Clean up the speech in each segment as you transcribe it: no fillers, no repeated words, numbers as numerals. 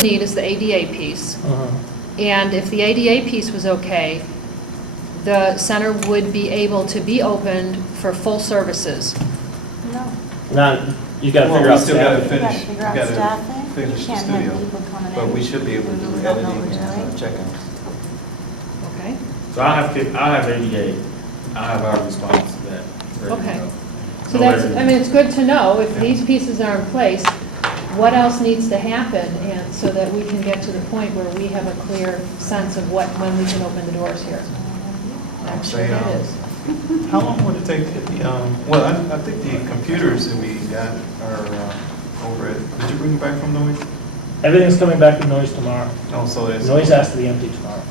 need is the ADA piece. And if the ADA piece was okay, the center would be able to be opened for full services. No. Not, you gotta figure Well, out we still gotta staffing. finish, You we gotta figure out gotta staffing. finish You the can't have studio. people coming But in we should be able to when do we don't know editing what we're and doing. check-ins. Okay? So I'll have ADA, I'll have our response to that. ready to Okay. go. So No that's, editing. I mean, it's good to know if Yeah. these pieces are in place, what else needs to happen, and so that we can get to the point where we have a clear sense of when we can open the doors here. I'm sure Say, it is. How long would it take to get the, well, I think the computers that we got are over at, did you bring them back from Noise? Everything's coming back with noise tomorrow. Oh, so it's. Noise has to be empty tomorrow.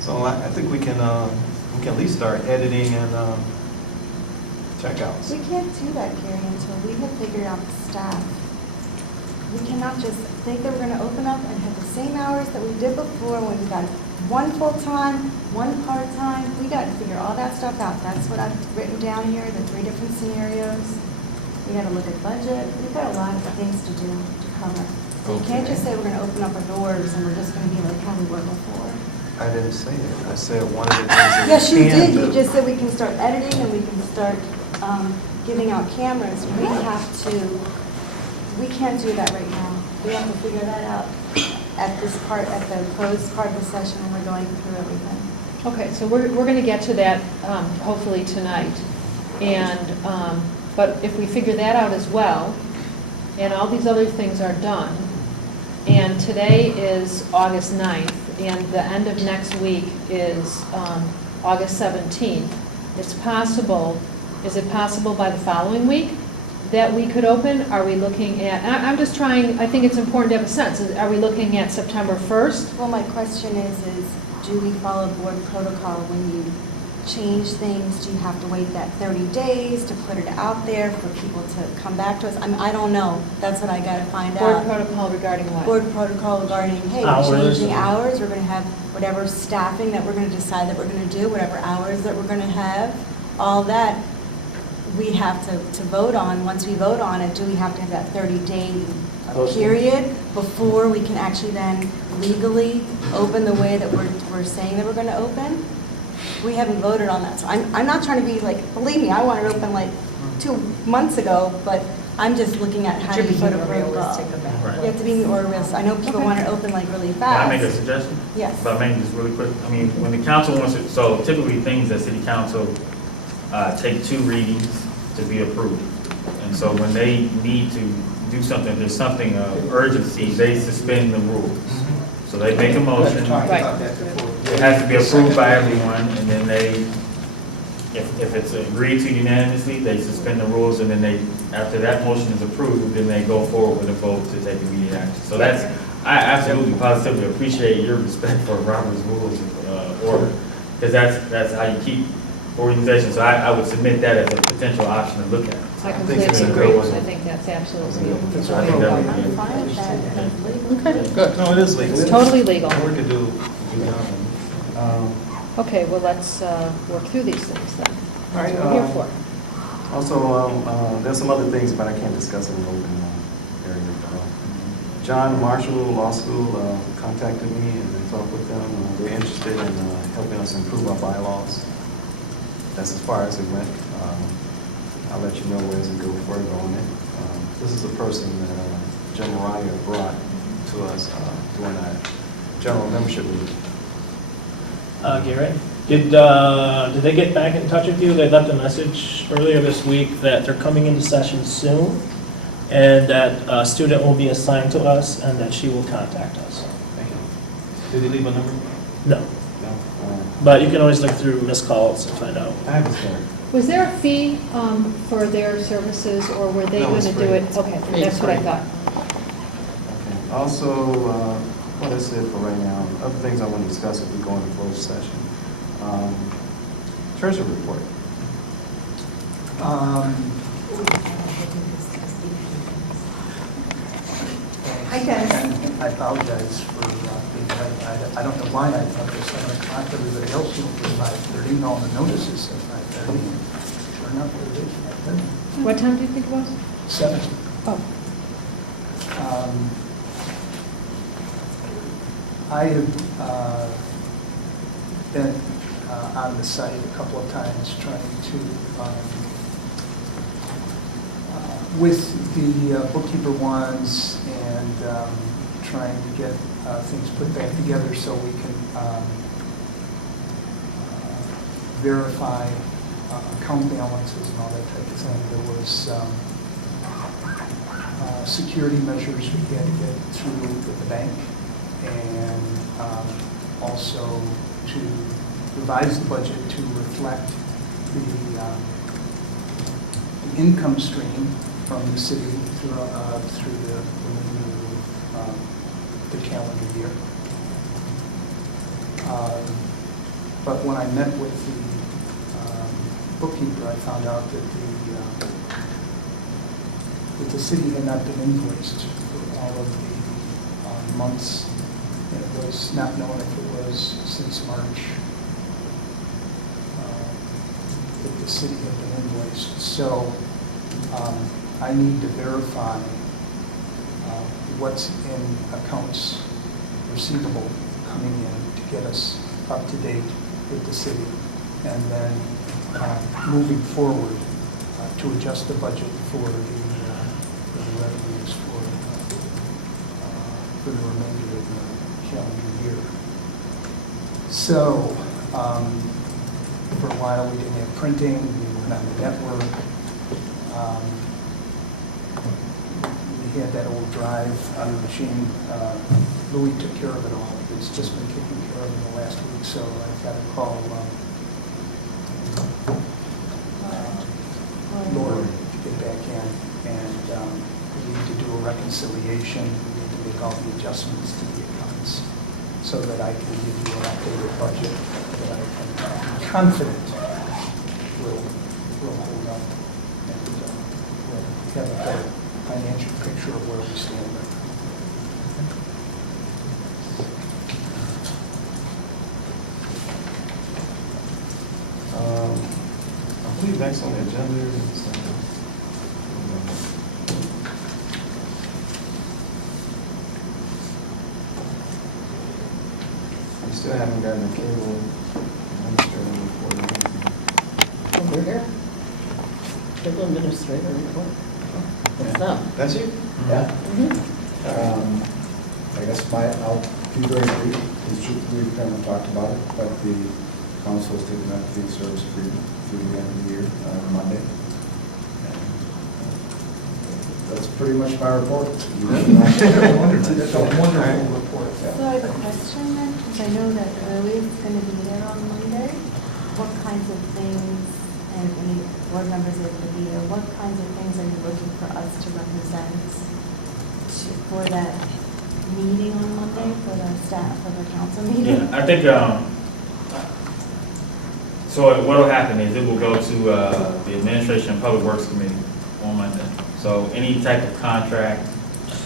So I think we can at least start editing and checkouts. We can't do that, Gary, until we have figured out the staff. We cannot just think that we're gonna open up and have the same hours that we did before when we got one full-time, one part-time. We got to figure all that stuff out. That's what I've written down here, the 3 different scenarios. We gotta look at budget. We've got a lot of things to do, to cover. So you can't just say we're gonna open up our doors and we're just gonna be like how we were before. I didn't say that. I said one of the things that we Yes, you can did. You do. just said we can start editing and we can start giving out cameras. We can't do that right now. We have to figure that out at the closed part of the session when we're going through everything. Okay, so we're going to get to that hopefully tonight. And, but if we figure that out as well, and all these other things are done, and today is August 9th, and the end of next week is August 17th, it's possible, is it possible by the following week that we could open? Are we looking at, I'm just trying, I think it's important to have a sense, are we looking at September 1st? Well, my question is do we follow board protocol when you change things? Do you have to wait that 30 days to put it out there for people to come back to us? I don't know. That's what I got to find Board out. protocol regarding what? Board protocol regarding, hey, we're Hours. changing hours, we're going to have whatever staffing that we're going to decide that we're going to do, whatever hours that we're going to have, all that we have to vote on. Once we vote on it, do we have to have that 30-day Posting. period before we can actually then legally open the way that we're saying that we're going to open? We haven't voted on that, so I'm not trying to be like, believe me, I wanted to open like 2 months ago, but I'm just looking at how do you put a protocol. You have to be more realistic. I know people want to open like really Can I make a fast. suggestion? Yes. But I make this really quick. I mean, when the council wants it, so typically things that city council take 2 readings to be approved. And so when they need to do something, there's something of urgency, they suspend the rules. So they make a motion. Right. It has to be approved by everyone, and then they, if it's agreed to unanimously, they suspend the rules, and then they, after that motion is approved, then they go forward with a vote to take immediate action. So that's, I absolutely positively appreciate your respect for Robert's rules of order, because that's how you keep organizations. So I would submit that as a potential option to look at. I think it's completely a agree. good one. I think that's absolutely. That's I think that would I'm be. fine with that. Okay. Good. No, it is legal. It's totally legal. We could do. Okay, well, let's work through these things then. All right, That's what we're here for. Also, there's some other things, but I can't discuss it in open area. John Marshall Law School contacted me and I talked with them. They're interested in helping us improve our bylaws. That's as far as it went. I'll let you know as we go further on it. This is a person that Jim Mariah brought to us during our general membership meeting. Gary, did they get back in touch with you? They left a message earlier this week that they're coming into session soon, and that a student will be assigned to us, and that she will contact us. Thank you. Did he leave a number? No, No. but you can always look through missed calls and find out. I have his card. Was there a fee for their services, or were they No, going it's to do free. it? Okay, that's what I thought. Okay. Also, well, that's it for right now. Other things I want to discuss if we go into closed session. Treasury report. Hi, Dennis. And I apologize for being late. I don't know why I thought this 7 o'clock. Everybody else knew it was 5:30, and all the notices said 5:30. Sure enough, it is 5:30. What time do you think it was? 7. Oh, I have been on the site a couple of times trying to, with the bookkeeper ones and trying to get things put back together so we can verify account balances and all that type of thing. There was security measures we had to get through with the bank, and also to revise the budget to reflect the income stream from the city through the remainder of the calendar year. But when I met with the bookkeeper, I found out that the city had not been invoiced for all of the months, and it was not known if it was since March that the city had been invoiced. So I need to verify what's in accounts receivable coming in to get us up to date with the city, and then moving forward to adjust the budget for the revenues for the remainder of the calendar year. So for a while we didn't have printing, we went on the network. We had that old drive on the machine. Louis took care of it all. It's just been taken care of in the last week, so I've got to call Lord to get back in, and we need to do a reconciliation. We need to make all the adjustments to the accounts so that I can give you an updated budget that I can be confident will hold up, and we'll have a better financial picture of where we stand. I believe next on the agenda is we still haven't gotten a cable administrator report. Over here. Cable administrator report. What's up? That's you? Yeah. I guess I'll be very brief, because we've kind of talked about it, but the council has taken up the service agreement through the end of the year, Monday. And, that's pretty much my report. That's a wonderful report. So I have a question then, because I know that Lily's going to be there on Monday. What kinds of things, and any board members are going to be there, what kinds of things are you looking for us to represent for that meeting on Monday, for the staff, for the council meeting? Yeah, I think, so what will happen is it will go to the Administration and Public Works Committee on Monday. So any type of contract,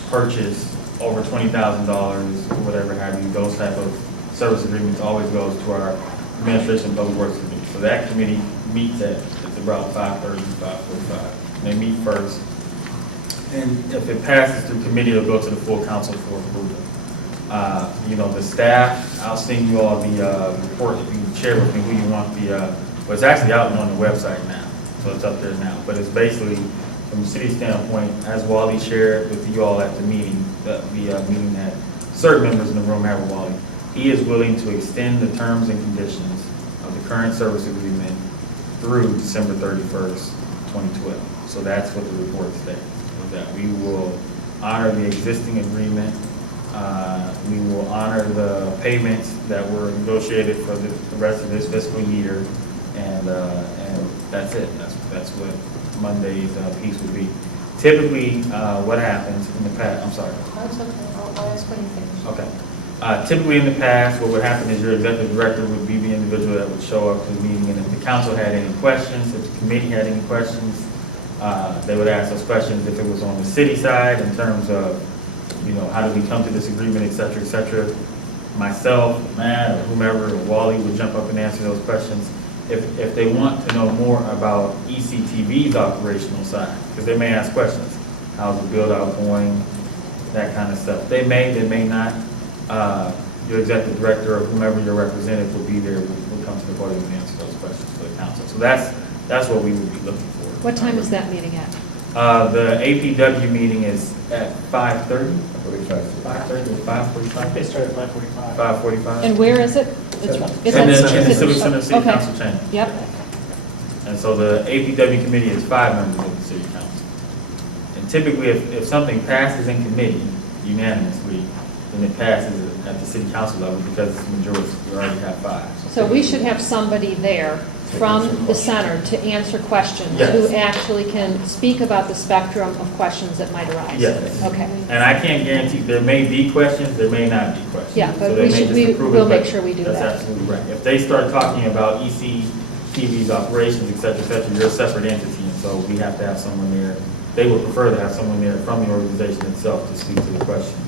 purchase over $20,000, or whatever have you, those type of service agreements always goes to our Administration and Public Works Committee. So that committee meets at, it's about 5:30, 5:45. They meet first. And if it passes through committee, it'll go to the full council for approval. The staff, I'll send you all the report if you can share with me who you want well, it's actually out on the website now, so it's up there now. But it's basically, from the city standpoint, as Wally shared with you all at the meeting, the meeting that certain members in the room have with Wally, he is willing to extend the terms and conditions of the current service agreement through December 31st, 2012. So that's what the report states, that we will honor the existing agreement. We will honor the payments that were negotiated for the rest of this fiscal year, and that's it. That's what Monday's piece would be. Typically, what happens in the past, I'm sorry. That's okay, I'll ask when you finish. Okay. Typically in the past, what would happen is your executive director would be the individual that would show up to the meeting, and if the council had any questions, if the committee had any questions, they would ask those questions if it was on the city side in terms of, how did we come to this agreement, et cetera, et cetera. Myself, Matt, or whomever, or Wally would jump up and answer those questions. If they want to know more about ectv's operational side, because they may ask questions, how's the build out going, that kind of stuff. They may not. your executive director or whomever your representative will be there will come to the podium and answer those questions for the council. So that's what we would be looking for. What time is that meeting at? The APW meeting is at 5:30? 45. 5:30 or 5:45? They start at 5:45. 5:45? And where is it? It's In In the at- Civic Center City Okay. Council chamber. Yep, And so the APW committee is 5 members of the city council. And typically, if something passes in committee unanimously, then it passes at the city council level because it's majority, we already have 5. so we should have somebody there from the center to answer questions, Yes. who actually can speak about the spectrum of questions that might arise. Yes. Okay, And I can't guarantee, there may be questions, there may not be questions. Yeah, but So they we may should- just we approve will it, make but sure we do That's that. absolutely right. If they start talking about ECTV's operations, et cetera, you're a separate entity, and so we have to have someone there. They would prefer to have someone there from the organization itself to speak to the questions.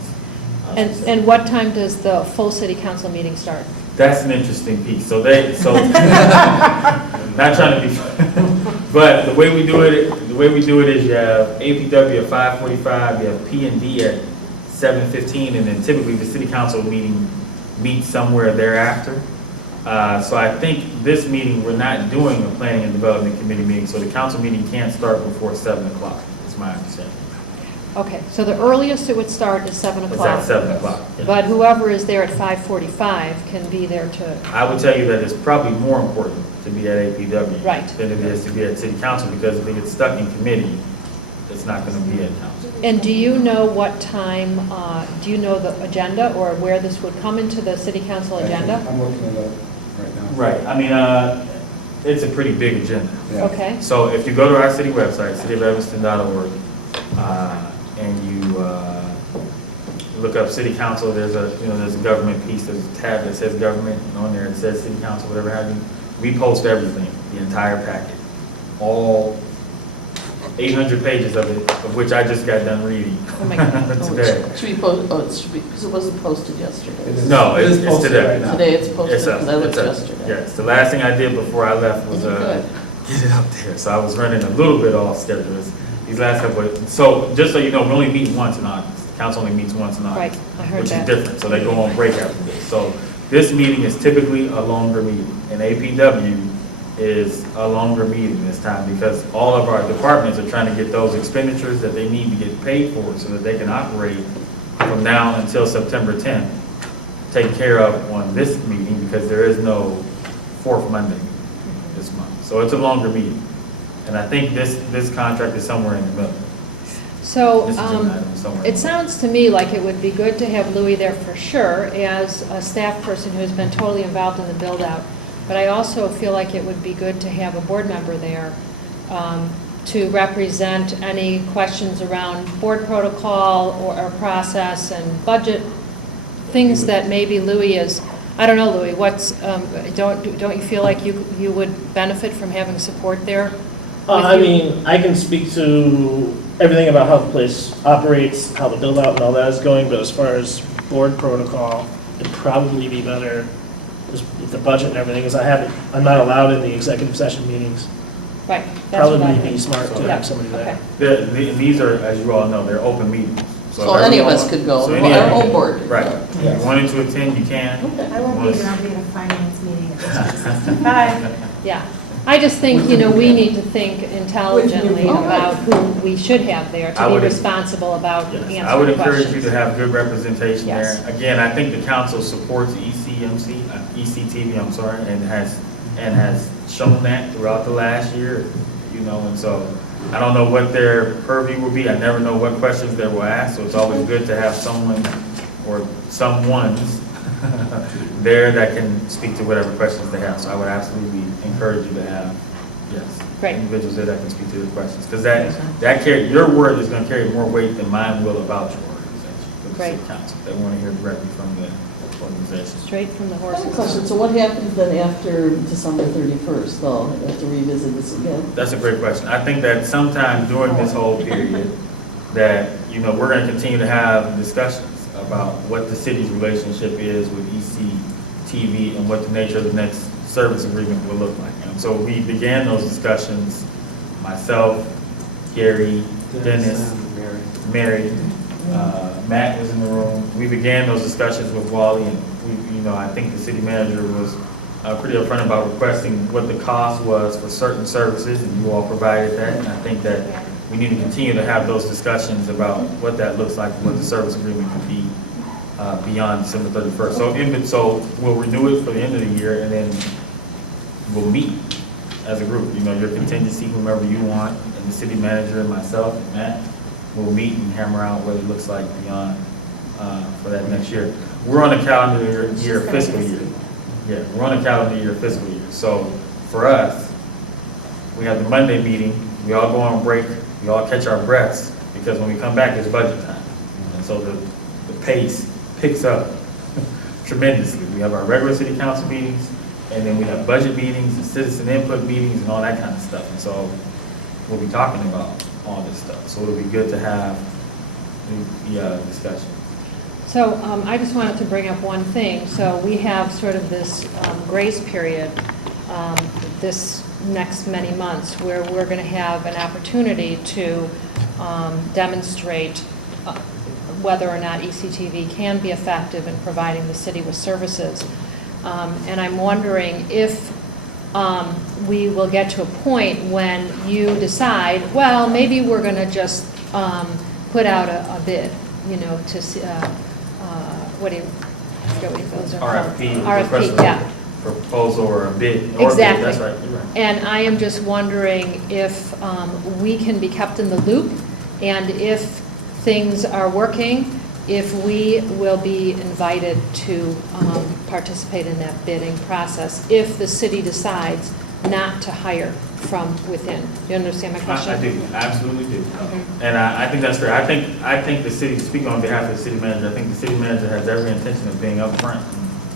and what time does the full city council meeting start? That's an interesting piece. So not trying to be, but the way we do it is you have APW at 5:45, you have P&D at 7:15, and then typically the city council meeting meets somewhere thereafter. So I think this meeting, we're not doing a planning and development committee meeting, so the council meeting can't start before 7 o'clock, is my understanding. Okay, so the earliest it would start is 7 It's o'clock. at 7 o'clock. yeah. But whoever is there at 5:45 can be there to, I would tell you that it's probably more important to be at APW Right. than it is to be at city council, because if it gets stuck in committee, it's not going to be at council. and do you know what time, do you know the agenda or where this would come into the city council agenda? I'm looking it up right now. Right, I mean, it's a pretty big agenda. Yeah. Okay, So if you go to our city website, cityofevanston.org, and you look up city council, there's a government piece, there's a tab that says government, and on there it says city council, whatever have you. We post everything, the entire packet, all 800 pages of it, of which I just got done reading Oh my God. today. It should be posted, it should be, because it wasn't posted yesterday. It is- No, it is it's posted today. right now. Today it's posted, It's up, because I looked it's up. yesterday. Yes, the last thing I did before I left was Good. get it up there. So I was running a little bit off schedule these last couple of, so just so you know, we only meet once in August. The council only meets once in August. Right, I heard Which is that. different, so they go on break after this. So this meeting is typically a longer meeting, and APW is a longer meeting this time because all of our departments are trying to get those expenditures that they need to get paid for so that they can operate from now until September 10th, taken care of on this meeting because there is no fourth Monday this month. So it's a longer meeting. And I think this contract is somewhere in the middle. so This agenda item is somewhere in the it middle. sounds to me like it would be good to have Louis there for sure as a staff person who's been totally involved in the build-out. But I also feel like it would be good to have a board member there to represent any questions around board protocol or process and budget, things that maybe Louis is, I don't know, Louis, don't you feel like you would benefit from having support there? I with you? mean, I can speak to everything about how the place operates, how the build out and all that is going, but as far as board protocol, it'd probably be better just with the budget and everything, because I'm not allowed in the executive session meetings. Right. that's what I Probably be think. smart to Yeah, have somebody there. okay. These are, as you all know, they're open meetings. So any of everyone- us could go, so any our of you- whole board. Right. If you wanted to attend, you can. I won't be there, I'll be at a finance meeting at 5. Yeah, I just think, we need to think intelligently All right. about who we should have there I to be would- responsible about Yes, answering questions. I would encourage you to have good representation Yes. there. Again, I think the council supports ECTV, I'm sorry, and has shown that throughout the last year, and so I don't know what their purview will be. I never know what questions they will ask, so it's always good to have someone or someone's there that can speak to whatever questions they have. So I would absolutely encourage you to have, yes, Great. individuals there that can speak to the questions. Because your word is going to carry more weight than mine will about your organization. for the city Great. council. They want to hear directly from the organization. Straight from the I have a horse's question, mouth. so what happens then after December 31st, though? You have to revisit this again? That's a great question. I think that sometime during this whole period, that, we're going to continue to have discussions about what the city's relationship is with ECTV and what the nature of the next service agreement will look like. And so we began those discussions, myself, Gary, Dennis, Mary. Mary, Matt was in the room. We began those discussions with Wally, and I think the city manager was pretty upfront about requesting what the cost was for certain services, and you all provided that. And I think that we need to continue to have those discussions about what that looks like and what the service agreement could be beyond December 31st. So we'll renew it for the end of the year, and then we'll meet as a group. Your contingency, whomever you want, and the city manager and myself and Matt will meet and hammer out what it looks like beyond for that next year. We're on a calendar year fiscal year. Yeah, we're on a calendar year fiscal year. So for us, we have the Monday meeting, we all go on break, we all catch our breaths, because when we come back, it's budget time. And so the pace picks up tremendously. We have our regular city council meetings, and then we have budget meetings and citizen input meetings and all that kind of stuff. And so we'll be talking about all this stuff. So it'll be good to have the discussion. So I just wanted to bring up one thing. So we have sort of this grace period this next many months where we're going to have an opportunity to demonstrate whether or not ectv can be effective in providing the city with services. And I'm wondering if we will get to a point when you decide, well, maybe we're going to just put out a bid, to see, what do you, I forget what those are called. RFP, yeah. Proposal or a bid. Or Exactly. A bid, that's right, you're right. And I am just wondering if we can be kept in the loop, and if things are working, if we will be invited to participate in that bidding process, if the city decides not to hire from within. Do you understand my question? I do, I absolutely do. Mhm. And I think that's fair. I think the city, speaking on behalf of the city manager, I think the city manager has every intention of being upfront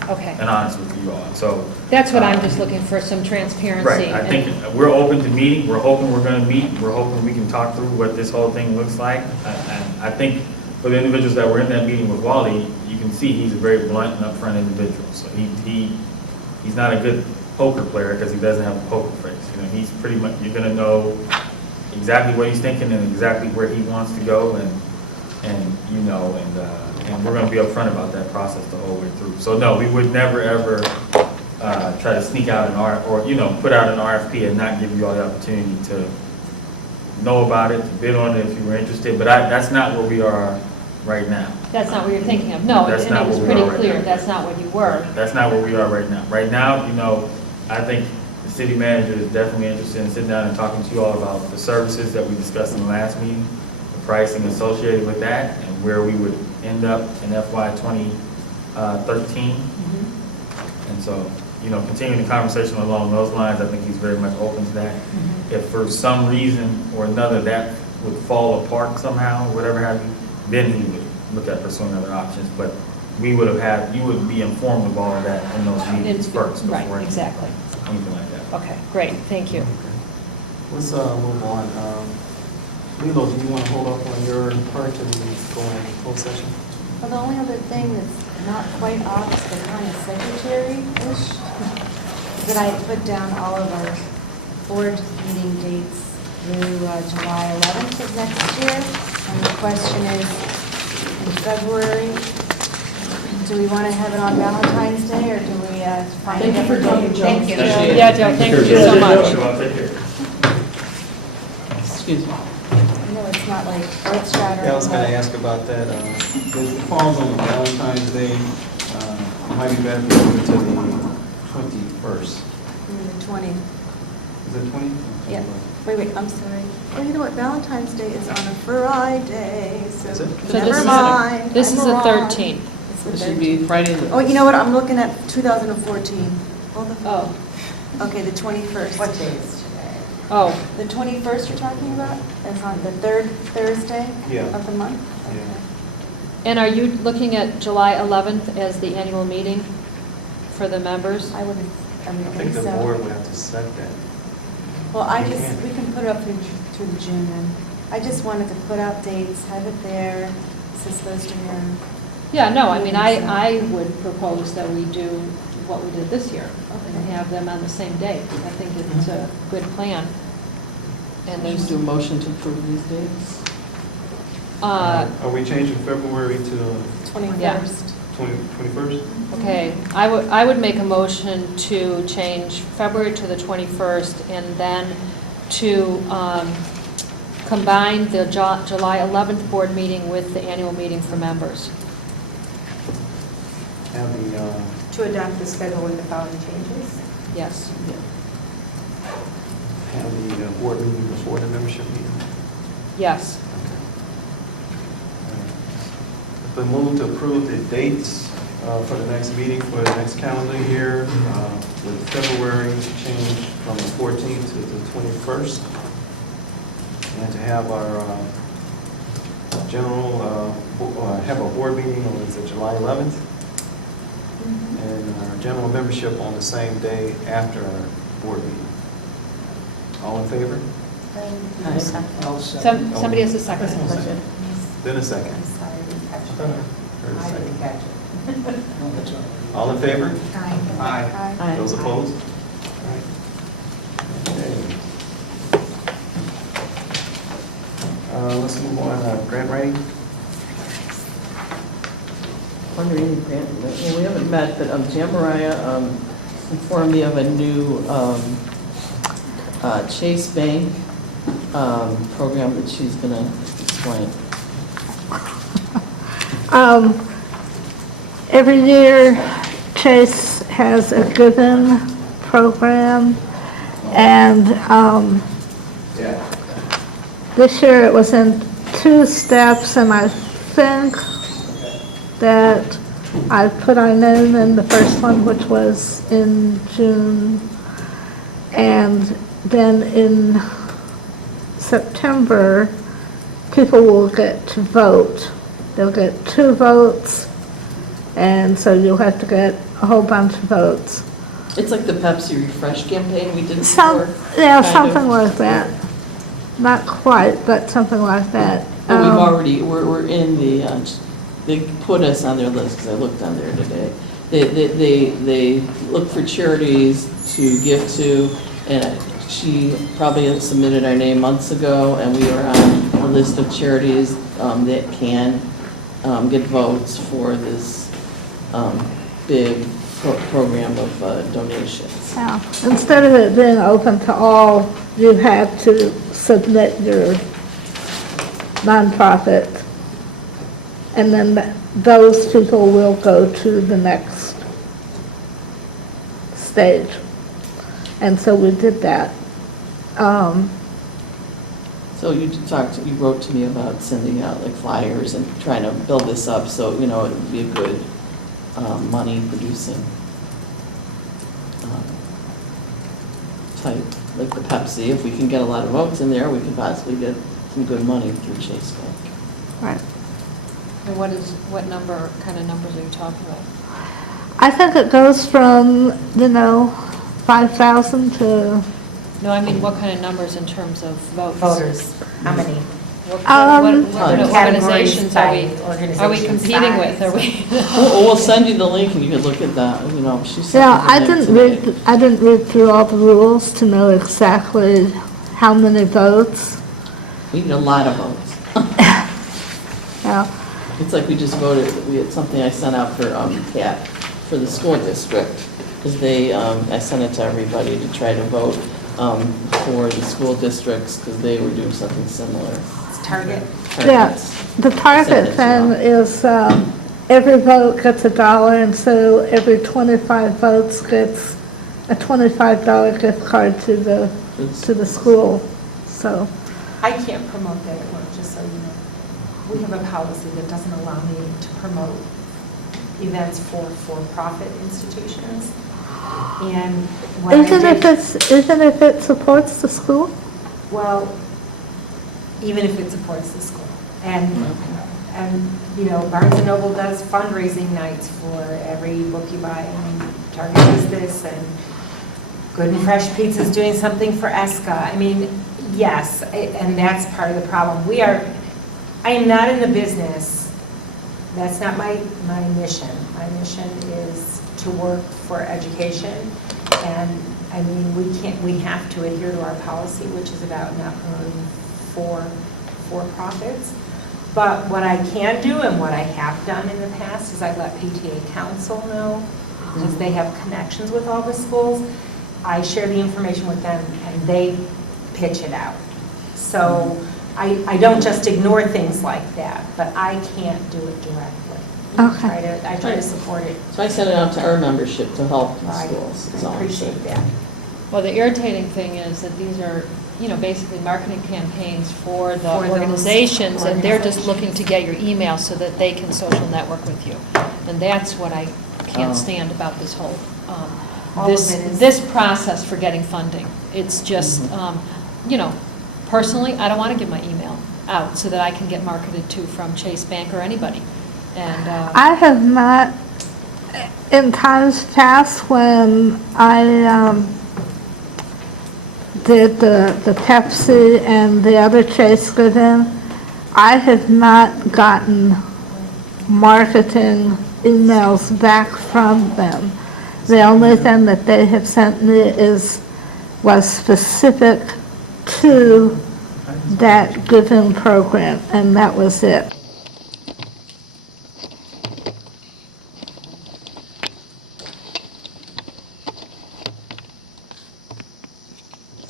Okay. and honest with you all. So That's what I'm just looking for, some transparency. right, I think we're open to meeting. We're hoping we're going to meet. We're hoping we can talk through what this whole thing looks like. I think for the individuals that were in that meeting with Wally, you can see he's a very blunt and upfront individual. So he's not a good poker player because he doesn't have a poker face. He's pretty much, you're going to know exactly what he's thinking and exactly where he wants to go, and we're going to be upfront about that process the whole way through. So no, we would never ever try to sneak out put out an RFP and not give you all the opportunity to know about it, to bid on it if you were interested. But that's not where we are right now. That's not what you're thinking of. No, That's and not it was what we pretty are right clear, now. that's not what you were. That's not where we are right now. Right now, I think the city manager is definitely interested in sitting down and talking to you all about the services that we discussed in the last meeting, the pricing associated with that, and where we would end up in FY 2013. And so, continuing the conversation along those lines, I think he's very much open to that. If for some reason or another that would fall apart somehow, whatever have you, then he would look at pursuing other options. But you would be informed of all of that in those meetings first. Right, before exactly. Anything like that. Okay, great, thank you. Let's move on. Lilo, do you want to hold up on your part and go in closed session? Well, the only other thing that's not quite obvious, but kind of secretary-ish, is that I put down all of our board meeting dates through July 11th of next year. And the question is, in February, do we want to have it on Valentine's Day, or do we find Thank you for another coming, date? Joe. Thank you. Yeah, Joe, thank you so much. Take care. Excuse me. I know it's not like earth-shattering. Yeah, I was going to but- ask about that. If it falls on Valentine's Day, it might be better to move it to the 21st. The 20th. Is it 20? Yeah. Wait, I'm sorry. Well, you know what, Valentine's Day is on a Friday, so Is it? So never this is mind. This is I'm the wrong. 13th. It's the This should 13th. be Friday. Oh, you know what, I'm looking at 2014. Hold the Oh, Okay, the 21st. What day is today? oh, The 21st you're talking about? Is on the third Thursday Yeah. of the month? Yeah. and are you looking at July 11th as the annual meeting for the members? I wouldn't, I I mean, think the so. board would have to set that. Well, We can. we can put it up through June then. I just wanted to put out dates, have it there. This is supposed to be our Yeah, no, I mean, I would propose that we do what we did this year and have them on the same day. I think it's a good plan. And Just there's, do a motion to approve these dates. Are we changing February to 21st. 21st? Okay, I would make a motion to change February to the 21st and then to combine the July 11th board meeting with the annual meeting for members. Have the, To adopt the schedule with the following changes. Yes. have the board meeting before the membership meeting? Yes. It's been moved to approve the dates for the next meeting for the next calendar year, with February change from the 14th to the 21st. And to have our have a board meeting on July 11th. And our general membership on the same day after our board meeting. All in favor? I'll second. Somebody has a second. Then a second. I'm sorry, I didn't catch Heard it. a I second. didn't catch it. No, that's all right. All in favor? Aye. Aye. Those opposed? Okay. Let's move on, grant writing. Fundraising grant, well, we haven't met, but Jamariah informed me of a new Chase Bank program that she's going to explain. Every year, Chase has a giving program, and this year it was in 2 steps, and I think that I put our name in the first one, which was in June, and then in September, people will get to vote. They'll get 2 votes, and so you'll have to get a whole bunch of votes. It's like the Pepsi Refresh campaign we did Some, before. yeah, kind something of. like that. Not quite, but something like that. But we've already, we're in the, they put us on their list, because I looked on there today. They look for charities to give to, and she probably had submitted our name months ago, and we were on a list of charities that can get votes for this big program of donations. Yeah. Instead of it being open to all, you had to submit your nonprofit, and then those people will go to the next stage. And so we did that. So you wrote to me about sending out like flyers and trying to build this up, so, it would be a good money producing type, like the Pepsi. If we can get a lot of votes in there, we could possibly get some good money through Chase Bank. Right. And what number, kind of numbers are you talking about? I think it goes from, 5,000 to, No, I mean, what kind of numbers in terms of votes? Voters, how many? What kind of Tons. organizations are we Categories by competing with? Are organization we? We'll send you the link and you could look at that, she sent yeah, me the link today. I didn't read through all the rules to know exactly how many votes. We need a lot of votes. Yeah. It's like we just voted, we had something I sent out for CAT, for the school district, because I sent it to everybody to try to vote for the school districts, because they were doing something similar. It's Target. Yeah, Targets. the target Send then is every vote gets $1, and so every 25 votes gets a $25 gift card to the school. So, I can't promote that at work, just so you know. We have a policy that doesn't allow me to promote events for-profit institutions. And when even if it supports the school? Well, even if it supports the school. And Barnes and Noble does fundraising nights for every book you buy, and Target does this, and Good and Fresh Pizza's doing something for ESCA. I mean, yes, and that's part of the problem. I am not in the business, that's not my mission. My mission is to work for education, and I mean, we have to adhere to our policy, which is about not promoting for-profits. But what I can do and what I have done in the past is I've let PTA council know, because they have connections with all the schools. I share the information with them and they pitch it out. So I don't just ignore things like that, but I can't do it directly. Okay. I try to support it. So I sent it out to our membership to help the Right. schools. is I all I'm saying. appreciate that. Well, the irritating thing is that these are, basically marketing campaigns for the For those organizations, and they're just organizations. looking to get your email so that they can social network with you. And that's what I can't Oh. stand about this whole, All of this, it is- this process for getting funding. It's just, personally, I don't want to give my email out so that I can get marketed to from Chase Bank or anybody. And, I have not, in times past when I did the Pepsi and the other Chase Living, I have not gotten marketing emails back from them. The only thing that they have sent me was specific to that given program, and that was it.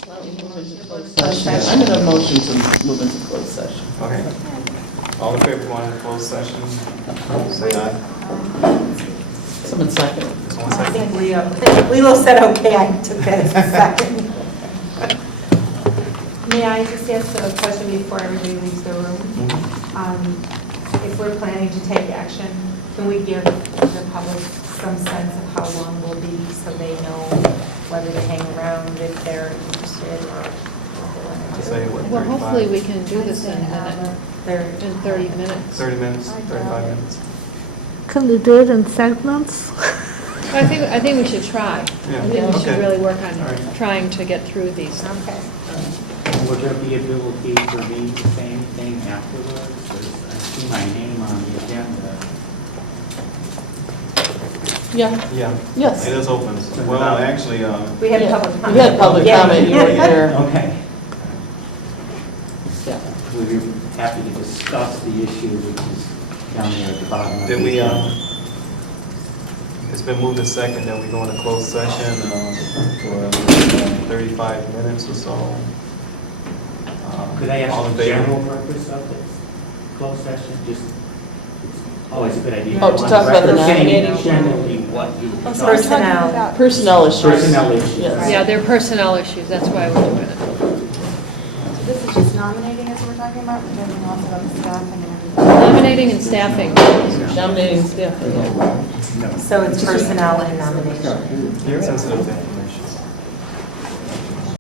I'm in a motion to move into closed session. Okay. All in favor of going into closed session, say aye. Someone second. Just one I second. think Lilo said, okay, I took that as a second. May I just ask a question before everybody leaves the room? If we're planning to take action, can we give the public some sense of how long we'll be so they know whether to hang around if they're interested or what they want to Say do? what, well, hopefully 35? we can do this in a minute, in 30 minutes. 30 minutes, 35 minutes? Can we do it in segments? I think we should try. Yeah, I think we should okay. really work All on right. trying to get through these. Okay. Would there be ability for me to say anything afterwards? Because I see my name on the agenda. Yeah, Yeah. Yes. It is open. Well, actually, We had Yeah. public comment. we had public Yeah. comment, you were there. Okay. Yeah. We'd be happy to discuss the issue which is down there at the bottom. of did the we, agenda. it's been moved to second that we go into closed session for 35 minutes or so. Could I all ask in the favor? general purpose of this closed session? Just, it's always a good idea. Oh, to talk about the Saying nominating? Generally what you. Oh, so we're talking Personnel. about- Personnel issues. Personnel issues. Yes. Yeah, they're personnel issues, that's why we're doing it. So this is just nominating is what we're talking about, we're talking also about the staffing and everything. Nominating and staffing. Nominating staff, yeah. So it's personnel and nomination. Sensitive thing.